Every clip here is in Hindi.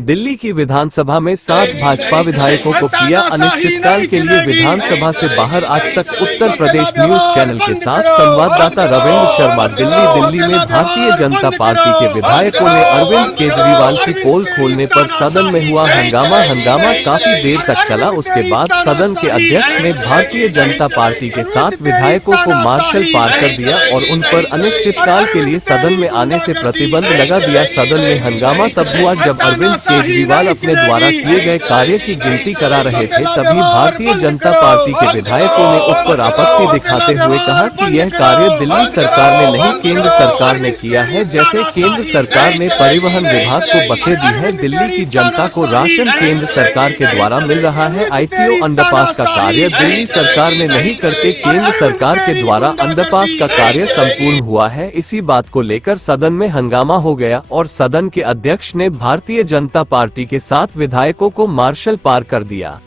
दिल्ली की विधानसभा में 7 भाजपा विधायकों को किया अनिश्चितकाल के लिए विधानसभा से बाहर। आज तक उत्तर प्रदेश न्यूज चैनल के साथ संवाददाता रविंद्र शर्मा। दिल्ली में भारतीय जनता पार्टी के विधायकों ने अरविंद केजरीवाल की पोल खोलने पर सदन में हुआ हंगामा काफी देर तक चला। उसके बाद सदन के अध्यक्ष ने भारतीय जनता पार्टी के 7 विधायकों को मार्शल पार कर दिया और उन पर अनिश्चितकाल के लिए सदन में आने से प्रतिबंध लगा दिया। सदन में हंगामा तब हुआ जब अरविंद केजरीवाल अपने द्वारा किए गए कार्य की गिनती करा रहे थे। तभी भारतीय जनता पार्टी के विधायकों ने उस पर आपत्ति दिखाते हुए कहा कि यह कार्य दिल्ली सरकार ने नहीं केंद्र सरकार ने किया है। जैसे केंद्र सरकार ने परिवहन विभाग को बसें दी है, दिल्ली की जनता को राशन केंद्र सरकार के द्वारा मिल रहा है। ITO अंडरपास का कार्य दिल्ली सरकार ने नहीं करके केंद्र सरकार के द्वारा अंडरपास का कार्य संपूर्ण हुआ है। इसी बात को लेकर सदन में हंगामा हो गया और सदन के अध्यक्ष ने भारतीय जनता पार्टी के 7 विधायकों को मार्शल पार कर दिया।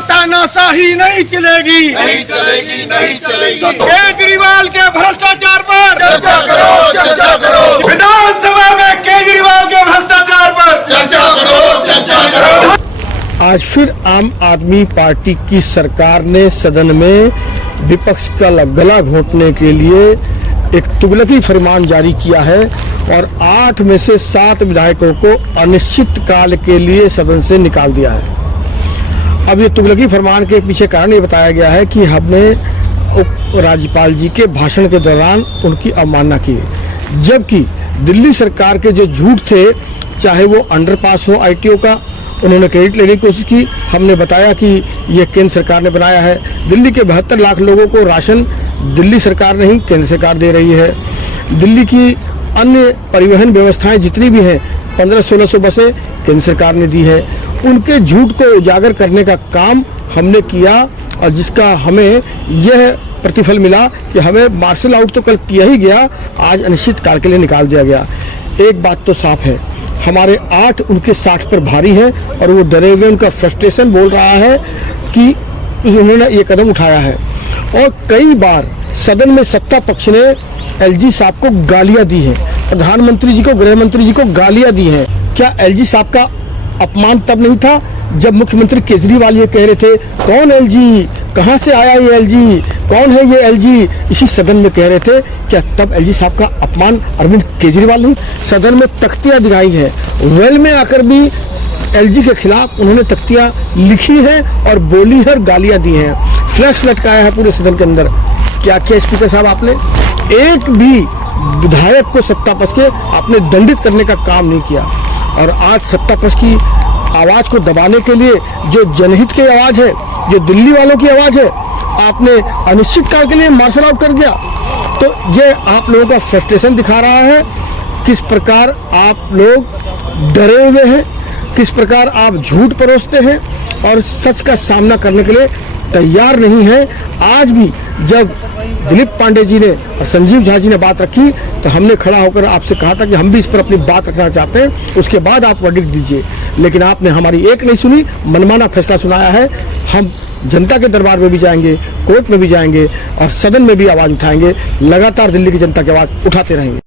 तानाशाही नहीं चलेगी, नहीं चलेगी, नहीं चलेगी। केजरीवाल के भ्रष्टाचार पर चर्चा करो। विधानसभा में केजरीवाल के भ्रष्टाचार पर चर्चा करो। आज फिर आम आदमी पार्टी की सरकार ने सदन में विपक्ष का गला घोंटने के लिए एक तुगलकी फरमान जारी किया है और 8 में से 7 विधायकों को अनिश्चित काल के लिए सदन से निकाल दिया है। अब ये तुगलकी फरमान के पीछे कारण ये बताया गया है कि हमने उप राज्यपाल जी के भाषण के दौरान उनकी अवमानना की, जबकि दिल्ली सरकार के जो झूठ थे, चाहे वो अंडरपास हो ITO का, उन्होंने क्रेडिट लेने की कोशिश की। हमने बताया कि ये केंद्र सरकार ने बनाया है। दिल्ली के 72 लाख लोगों को राशन दिल्ली सरकार नहीं केंद्र सरकार दे रही है। दिल्ली की अन्य परिवहन व्यवस्थाएं जितनी भी हैं, 1500-1600 बसें केंद्र सरकार ने दी है। उनके झूठ को उजागर करने का काम हमने किया और जिसका हमें यह प्रतिफल मिला कि हमें मार्शल आउट तो कल किया ही गया, आज अनिश्चित काल के लिए निकाल दिया गया। एक बात तो साफ है, हमारे 8 उनके 60 पर भारी है और वो डरे हुए, उनका फ्रस्ट्रेशन बोल रहा है कि उन्होंने ये कदम उठाया है। और कई बार सदन में सत्ता पक्ष ने LG साहब को गालियां दी हैं, प्रधानमंत्री जी को, गृह मंत्री जी को गालियां दी हैं। क्या LG साहब का अपमान तब नहीं था जब मुख्यमंत्री केजरीवाल ये कह रहे थे, कौन LG, कहां से आया ये LG, कौन है ये LG, इसी सदन में कह रहे थे? क्या तब LG साहब का अपमान अरविंद केजरीवाल नहीं? सदन में तख्तियां दिखाई है, वेल में आकर भी LG के खिलाफ उन्होंने तख्तियां लिखी है और बोली है और गालियां दी हैं, फ्लैक्स लटकाया है पूरे सदन के अंदर। क्या किया स्पीकर साहब आपने? एक भी विधायक को सत्ता पक्ष के आपने दंडित करने का काम नहीं किया। और आज सत्ता पक्ष की आवाज को दबाने के लिए जो जनहित की आवाज है, जो दिल्ली वालों की आवाज है, आपने अनिश्चित काल के लिए मार्शल आउट कर दिया। तो ये आप लोगों का फ्रस्ट्रेशन दिखा रहा है, किस प्रकार आप लोग डरे हुए हैं, किस प्रकार आप झूठ परोसते हैं और सच का सामना करने के लिए तैयार नहीं है। आज भी जब दिलीप पांडे जी ने और संजीव झा जी ने बात रखी तो हमने खड़ा होकर आपसे कहा था कि हम भी इस पर अपनी बात रखना चाहते हैं, उसके बाद आप वर्डिक्ट दीजिए। लेकिन आपने हमारी एक नहीं सुनी, मनमाना फैसला सुनाया है। हम जनता के दरबार में भी जाएंगे, कोर्ट में भी जाएंगे और सदन में भी आवाज उठाएंगे। लगातार दिल्ली की जनता की आवाज उठाते रहेंगे।